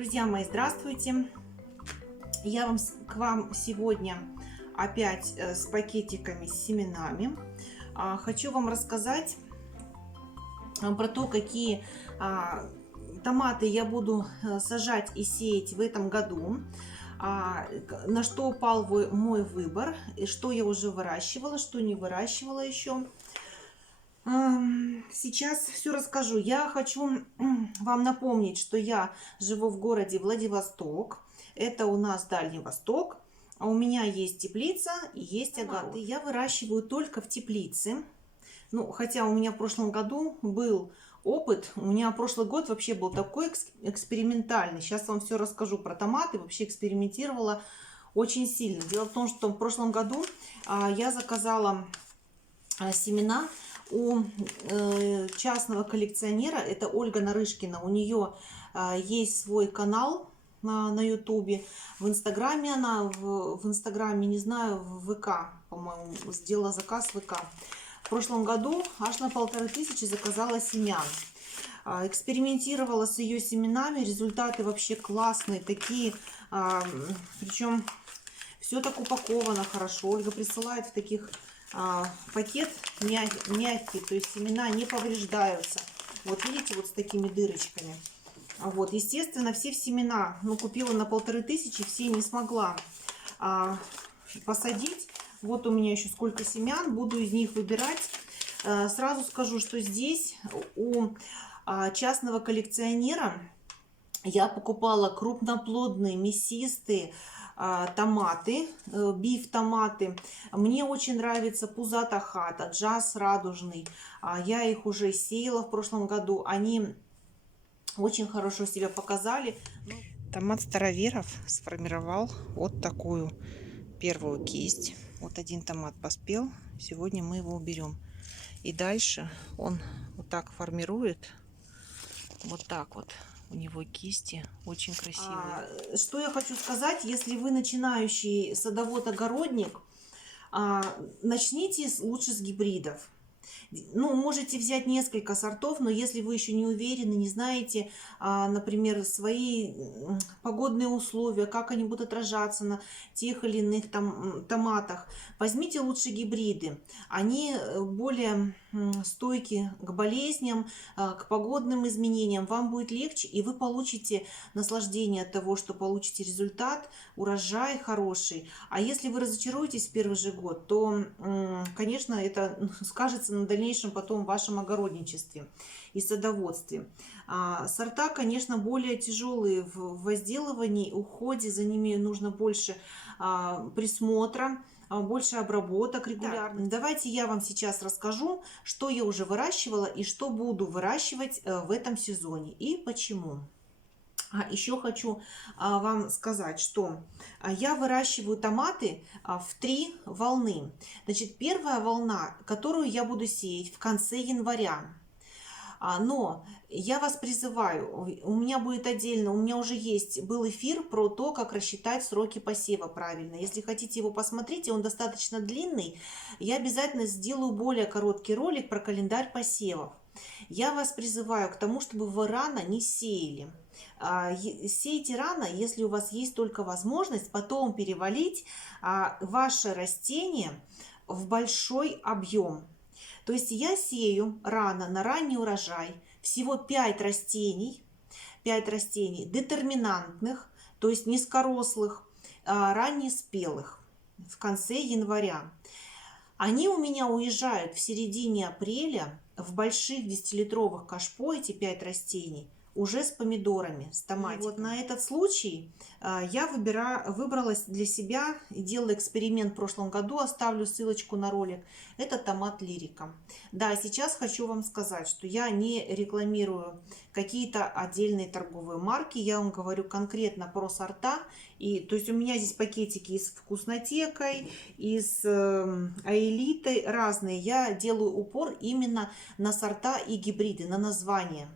Друзья мои, здравствуйте! К вам сегодня опять с пакетиками с семенами. Хочу вам рассказать про то, какие томаты я буду сажать и сеять в этом году, на что упал мой выбор, и что я уже выращивала, что не выращивала еще. Сейчас все расскажу. Я хочу вам напомнить, что я живу в городе Владивосток. Это у нас Дальний Восток. А у меня есть теплица и есть огород. И я выращиваю только в теплице. Ну, хотя у меня в прошлом году был опыт. У меня прошлый год вообще был такой экспериментальный. Сейчас вам все расскажу про томаты. Вообще экспериментировала очень сильно. Дело в том, что в прошлом году я заказала семена у частного коллекционера. Это Ольга Нарышкина. У нее есть свой канал на ютубе. В инстаграме она, в инстаграме, не знаю, в ВК, по-моему, сделала заказ в ВК. В прошлом году аж на 1500 заказала семян. Экспериментировала с ее семенами. Результаты вообще классные, такие. Причем все так упаковано хорошо. Ольга присылает в таких пакет мягкий, то есть семена не повреждаются. Вот видите, вот с такими дырочками. Вот, естественно, все семена, купила на 1500, все не смогла посадить. Вот у меня еще сколько семян, буду из них выбирать. Сразу скажу, что здесь у частного коллекционера я покупала крупноплодные, мясистые томаты, биф-томаты. Мне очень нравится Пузата Хата, Джаз радужный. Я их уже сеяла в прошлом году. Они очень хорошо себя показали. Томат Староверов сформировал вот такую первую кисть. Вот один томат поспел. Сегодня мы его уберем. И дальше он вот так формирует. Вот так вот. У него кисти очень красивые. Что я хочу сказать, если вы начинающий садовод-огородник, начните лучше с гибридов. Можете взять несколько сортов, но если вы еще не уверены, не знаете, например, свои погодные условия, как они будут отражаться на тех или иных томатах, возьмите лучше гибриды. Они более стойки к болезням, к погодным изменениям. Вам будет легче, и вы получите наслаждение от того, что получите результат, урожай хороший. А если вы разочаруетесь в первый же год, то, конечно, это скажется на дальнейшем потом в вашем огородничестве и садоводстве. Сорта, конечно, более тяжелые в возделывании, уходе, за ними нужно больше присмотра, больше обработок регулярно. Давайте я вам сейчас расскажу, что я уже выращивала и что буду выращивать в этом сезоне и почему. Еще хочу вам сказать, что я выращиваю томаты в 3 волны. Значит, первая волна, которую я буду сеять в конце января. Но я вас призываю, у меня будет отдельно, у меня уже был эфир про то, как рассчитать сроки посева правильно. Если хотите его посмотреть, он достаточно длинный, я обязательно сделаю более короткий ролик про календарь посевов. Я вас призываю к тому, чтобы вы рано не сеяли. Сейте рано, если у вас есть только возможность потом перевалить ваше растение в большой объем. То есть я сею рано, на ранний урожай, всего 5 растений детерминантных, то есть низкорослых, раннеспелых в конце января. Они у меня уезжают в середине апреля в больших 10-литровых кашпо, эти 5 растений, уже с помидорами, с томатиком. Вот на этот случай я выбрала для себя и делала эксперимент в прошлом году, оставлю ссылочку на ролик. Это томат Лирика. Да, сейчас хочу вам сказать, что я не рекламирую какие-то отдельные торговые марки, я вам говорю конкретно про сорта. И, то есть у меня здесь пакетики и с вкуснотекой, и с аэлитой разные. Я делаю упор именно на сорта и гибриды, на названия.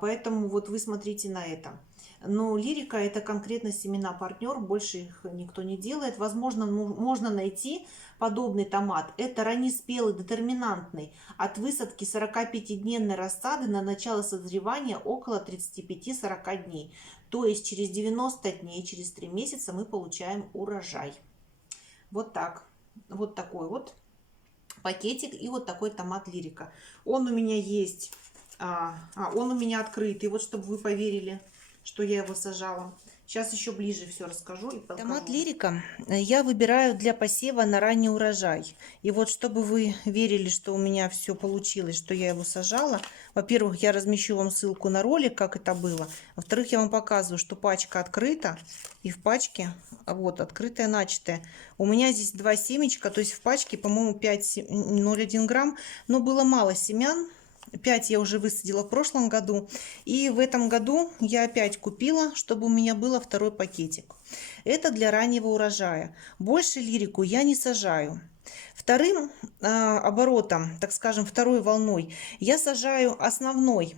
Поэтому вот вы смотрите на это. Но лирика это конкретно семена партнер, больше их никто не делает. Возможно, можно найти подобный томат. Это раннеспелый детерминантный от высадки 45-дневной рассады на начало созревания около 35-40 дней. То есть через 90 дней, через 3 месяца мы получаем урожай. Вот так. Вот такой вот пакетик и вот такой томат лирика. Он у меня есть, он у меня открытый, вот чтобы вы поверили, что я его сажала. Сейчас еще ближе все расскажу и покажу. Томат лирика я выбираю для посева на ранний урожай. И вот чтобы вы верили, что у меня все получилось, что я его сажала. Во-первых, я размещу вам ссылку на ролик, как это было. Во-вторых, я вам показываю, что пачка открыта. И в пачке, вот, открытая, начатая. У меня здесь 2 семечка, то есть в пачке, по-моему, 5,01 грамм. Но было мало семян. 5 я уже высадила в прошлом году. И в этом году я опять купила, чтобы у меня было второй пакетик. Это для раннего урожая. Больше лирику я не сажаю. Вторым оборотом, так скажем, второй волной, я сажаю основной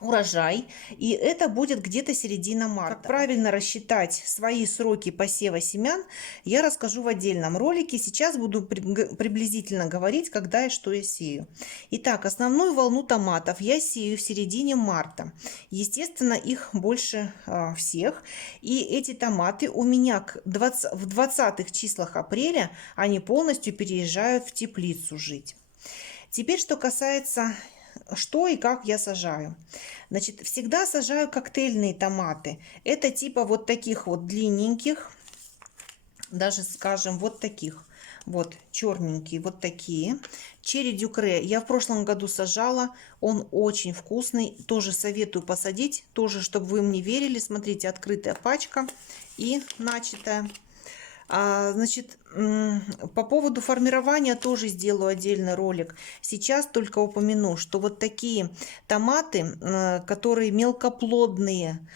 урожай, и это будет где-то середина марта. Как правильно рассчитать свои сроки посева семян, я расскажу в отдельном ролике. Сейчас буду приблизительно говорить, когда и что я сею. Итак, основную волну томатов я сею в середине марта. Естественно, их больше всех. И эти томаты у меня в 20-х числах апреля, они полностью переезжают в теплицу жить. Теперь, что касается что и как я сажаю. Значит, всегда сажаю коктейльные томаты. Это типа вот таких вот длинненьких, даже, скажем, вот таких. Вот черненькие, вот такие. Черри Дюкре я в прошлом году сажала. Он очень вкусный. Тоже советую посадить. Тоже, чтобы вы мне верили. Смотрите, открытая пачка и начатая. Значит, по поводу формирования тоже сделаю отдельный ролик. Сейчас только упомяну, что вот такие томаты, которые мелкоплодные,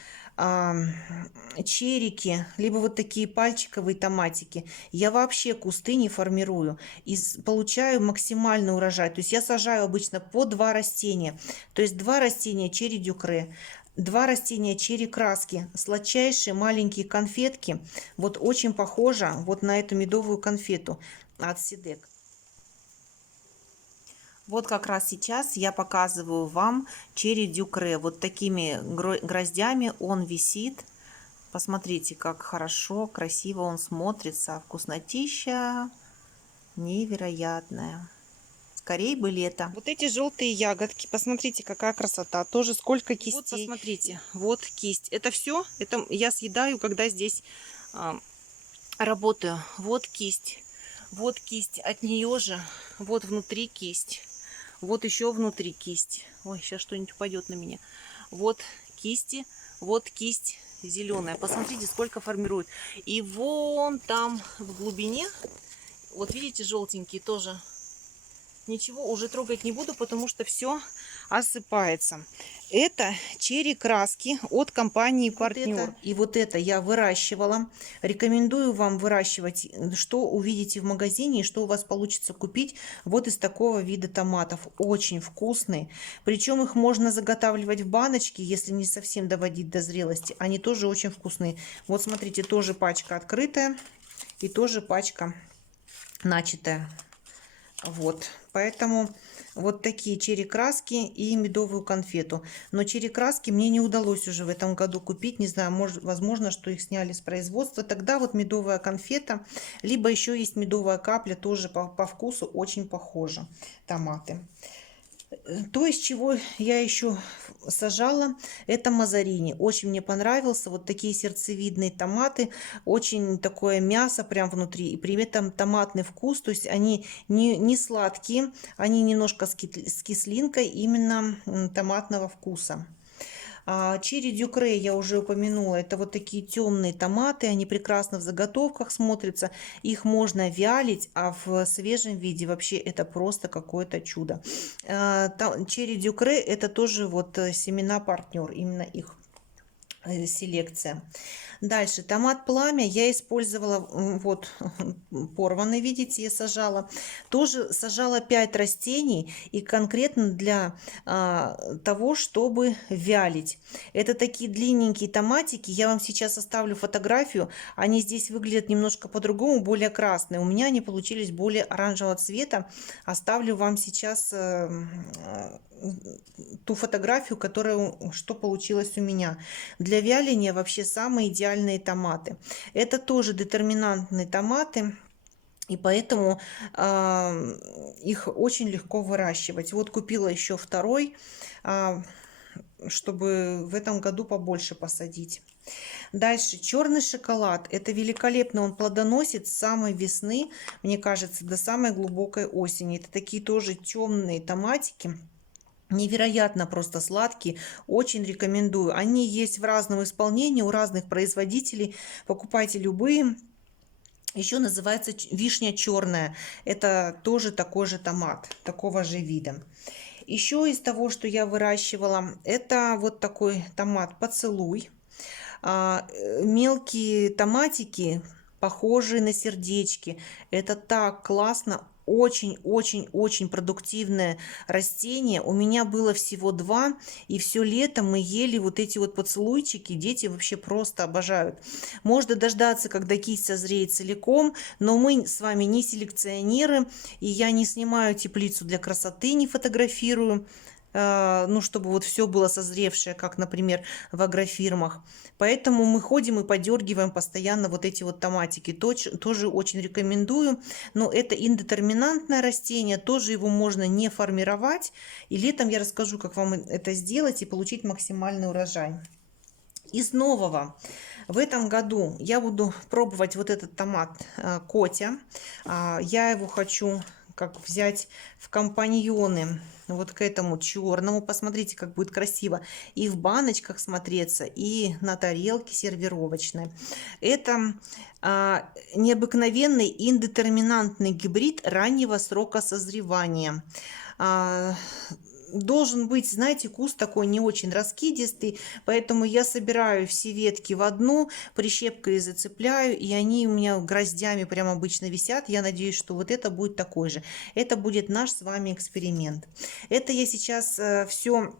черики, либо вот такие пальчиковые томатики, я вообще кусты не формирую и получаю максимальный урожай. То есть я сажаю обычно по 2 растения. То есть 2 растения черри Дюкре, 2 растения черри краски, сладчайшие маленькие конфетки. Вот очень похоже вот на эту медовую конфету от Сидек. Вот как раз сейчас я показываю вам черри Дюкре. Вот такими гроздями он висит. Посмотрите, как хорошо, красиво он смотрится. Вкуснотища невероятная. Скорей бы лето. Вот эти желтые ягодки, посмотрите, какая красота. Тоже сколько кистей. Вот посмотрите, вот кисть. Это все, это я съедаю, когда здесь работаю. Вот кисть от нее же. Вот внутри кисть. Вот еще внутри кисть. Ой, сейчас что-нибудь упадет на меня. Вот кисти, вот кисть зеленая. Посмотрите, сколько формирует. И вон там в глубине, вот видите, желтенькие тоже. Ничего уже трогать не буду, потому что все осыпается. Это черри краски от компании Партнер. И вот это я выращивала. Рекомендую вам выращивать, что увидите в магазине и что у вас получится купить вот из такого вида томатов. Очень вкусные. Причем их можно заготавливать в баночке, если не совсем доводить до зрелости. Они тоже очень вкусные. Вот смотрите, тоже пачка открытая и тоже пачка начатая. Вот, поэтому вот такие черри краски и медовую конфету. Но черри краски мне не удалось уже в этом году купить. Не знаю, может, возможно, что их сняли с производства. Тогда вот медовая конфета, либо еще есть медовая капля, тоже по вкусу очень похожи томаты. То, из чего я еще сажала, это мазарини. Очень мне понравился. Вот такие сердцевидные томаты. Очень такое мясо прям внутри. И при этом томатный вкус. То есть они не сладкие. Они немножко с кислинкой именно томатного вкуса. Черри Дюкре я уже упомянула. Это вот такие темные томаты. Они прекрасно в заготовках смотрятся. Их можно вялить, а в свежем виде вообще это просто какое-то чудо. Черри Дюкре это тоже вот семена Партнер. Именно их селекция. Дальше томат пламя я использовала, вот порванный, видите, я сажала. Тоже сажала 5 растений и конкретно для того, чтобы вялить. Это такие длинненькие томатики. Я вам сейчас оставлю фотографию. Они здесь выглядят немножко по-другому, более красные. У меня они получились более оранжевого цвета. Оставлю вам сейчас ту фотографию, что получилось у меня. Для вяления вообще самые идеальные томаты. Это тоже детерминантные томаты. И поэтому их очень легко выращивать. Вот купила еще второй, чтобы в этом году побольше посадить. Дальше черный шоколад. Это великолепно, он плодоносит с самой весны, мне кажется, до самой глубокой осени. Это такие тоже темные томатики. Невероятно просто сладкие, очень рекомендую. Они есть в разном исполнении у разных производителей. Покупайте любые. Еще называется вишня черная. Это тоже такой же томат, такого же вида. Еще из того, что я выращивала, это вот такой томат поцелуй. Мелкие томатики, похожие на сердечки. Это так классно. Очень-очень-очень продуктивное растение. У меня было всего 2, и все лето мы ели вот эти вот поцелуйчики. Дети вообще просто обожают. Можно дождаться, когда кисть созреет целиком, но мы с вами не селекционеры, и я не снимаю теплицу для красоты, не фотографирую. Ну, чтобы вот все было созревшее, как, например, в агрофирмах. Поэтому мы ходим и подергиваем постоянно вот эти вот томатики. Тоже очень рекомендую. Но это индетерминантное растение, тоже его можно не формировать. И летом я расскажу, как вам это сделать и получить максимальный урожай. Из нового. В этом году я буду пробовать вот этот томат Котя. Я его хочу как взять в компаньоны вот к этому черному. Посмотрите, как будет красиво и в баночках смотреться, и на тарелке сервировочной. Это необыкновенный индетерминантный гибрид раннего срока созревания. Должен быть, знаете, куст такой не очень раскидистый, поэтому я собираю все ветки в одну, прищепкой зацепляю, и они у меня гроздями прям обычно висят. Я надеюсь, что вот это будет такой же. Это будет наш с вами эксперимент. Это я сейчас все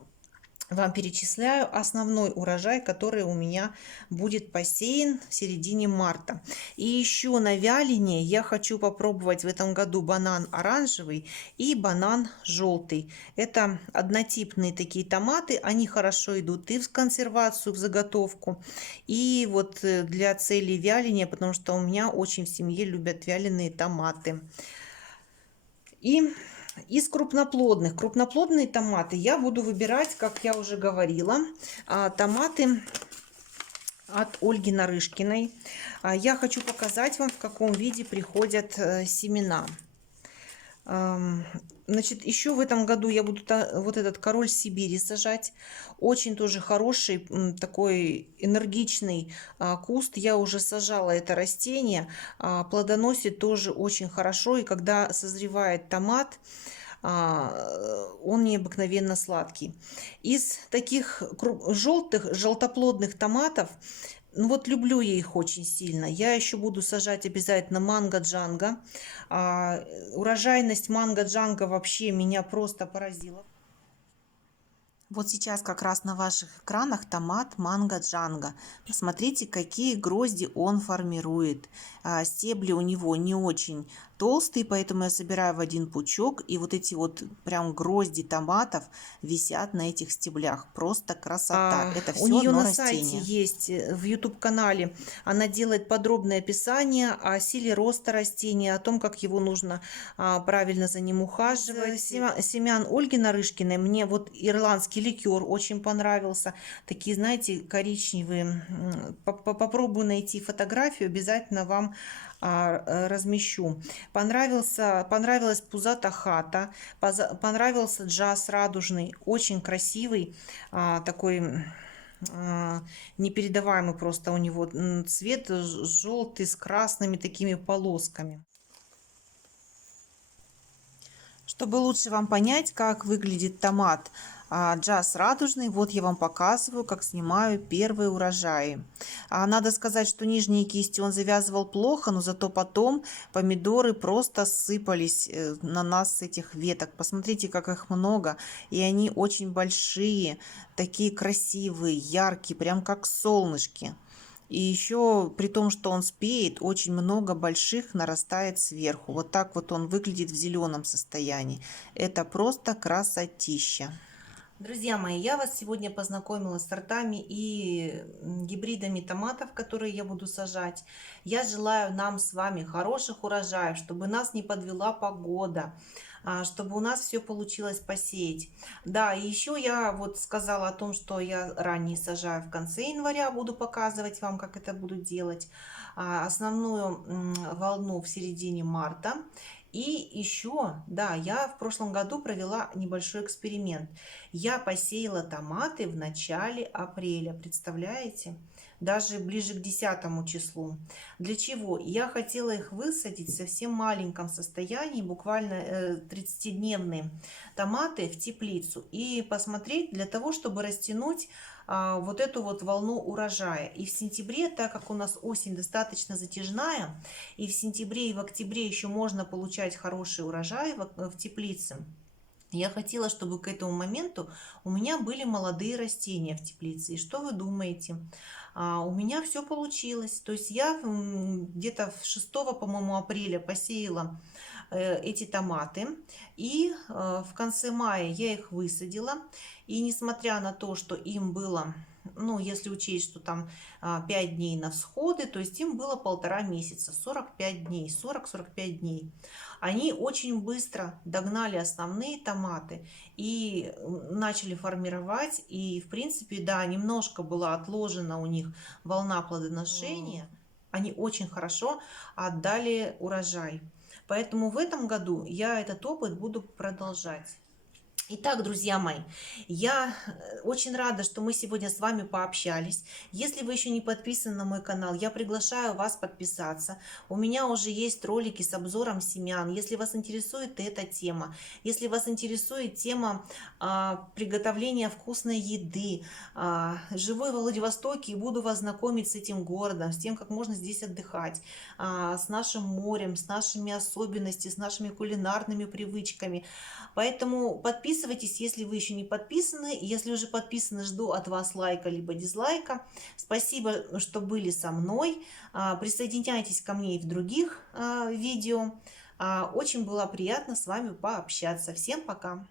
вам перечисляю основной урожай, который у меня будет посеян в середине марта. И еще на вяление я хочу попробовать в этом году банан оранжевый и банан желтый. Это однотипные такие томаты, они хорошо идут и в консервацию, в заготовку, и вот для целей вяления, потому что у меня очень в семье любят вяленые томаты. И из крупноплодные томаты я буду выбирать, как я уже говорила, томаты от Ольги Нарышкиной. Я хочу показать вам, в каком виде приходят семена. Значит, еще в этом году я буду вот этот король Сибири сажать. Очень тоже хороший, такой энергичный куст. Я уже сажала это растение. Плодоносит тоже очень хорошо. И когда созревает томат, он необыкновенно сладкий. Из таких желтоплодных томатов, ну вот люблю я их очень сильно. Я еще буду сажать обязательно манго-джанго. Урожайность манго-джанго вообще меня просто поразила. Вот сейчас как раз на ваших экранах томат манго-джанго. Посмотрите, какие грозди он формирует. Стебли у него не очень толстые, поэтому я собираю в один пучок. И вот эти вот прям грозди томатов висят на этих стеблях. Просто красота. Это все у нее на сайте есть, в YouTube-канале. Она делает подробное описание о силе роста растения, о том, как его нужно правильно за ним ухаживать. Семян Ольги Нарышкиной мне вот ирландский ликер очень понравился. Такие, знаете, коричневые. Попробую найти фотографию, обязательно вам размещу. Понравилась пузата хата, понравился джаз радужный, очень красивый, такой непередаваемый просто у него цвет, желтый с красными такими полосками. Чтобы лучше вам понять, как выглядит томат Джаз радужный. Вот я вам показываю, как снимаю первые урожаи. Надо сказать, что нижние кисти он завязывал плохо, но зато потом помидоры просто сыпались на нас с этих веток. Посмотрите, как их много. И они очень большие, такие красивые, яркие, прям как солнышки. И еще при том, что он спеет, очень много больших нарастает сверху. Вот так вот он выглядит в зеленом состоянии. Это просто красотища. Друзья мои, я вас сегодня познакомила с сортами и гибридами томатов, которые я буду сажать. Я желаю нам с вами хороших урожаев, чтобы нас не подвела погода, чтобы у нас все получилось посеять. Да, и еще я вот сказала о том, что я ранее сажаю в конце января, буду показывать вам, как это буду делать. Основную волну в середине марта. И еще, да, я в прошлом году провела небольшой эксперимент. Я посеяла томаты в начале апреля, представляете? Даже ближе к 10 числу. Для чего? Я хотела их высадить в совсем маленьком состоянии, буквально 30-дневные томаты в теплицу. И посмотреть для того, чтобы растянуть вот эту вот волну урожая. И в сентябре, так как у нас осень достаточно затяжная, и в сентябре и в октябре еще можно получать хороший урожай в теплице, я хотела, чтобы к этому моменту у меня были молодые растения в теплице. И что вы думаете? У меня все получилось. То есть я где-то 6, по-моему, апреля посеяла эти томаты. И в конце мая я их высадила. И несмотря на то, что им было, ну, если учесть, что там 5 дней на всходы, то есть им было 1,5 месяца, 45 дней, 40-45 дней. Они очень быстро догнали основные томаты и начали формировать. И, в принципе, да, немножко была отложена у них волна плодоношения. Они очень хорошо отдали урожай. Поэтому в этом году я этот опыт буду продолжать. Итак, друзья мои, я очень рада, что мы сегодня с вами пообщались. Если вы еще не подписаны на мой канал, я приглашаю вас подписаться. У меня уже есть ролики с обзором семян. Если вас интересует эта тема, если вас интересует тема приготовления вкусной еды, живу во Владивостоке и буду вас знакомить с этим городом, с тем, как можно здесь отдыхать, с нашим морем, с нашими особенностями, с нашими кулинарными привычками. Поэтому подписывайтесь, если вы еще не подписаны. Если уже подписаны, жду от вас лайка либо дизлайка. Спасибо, что были со мной. Присоединяйтесь ко мне и в других видео. Очень было приятно с вами пообщаться. Всем пока!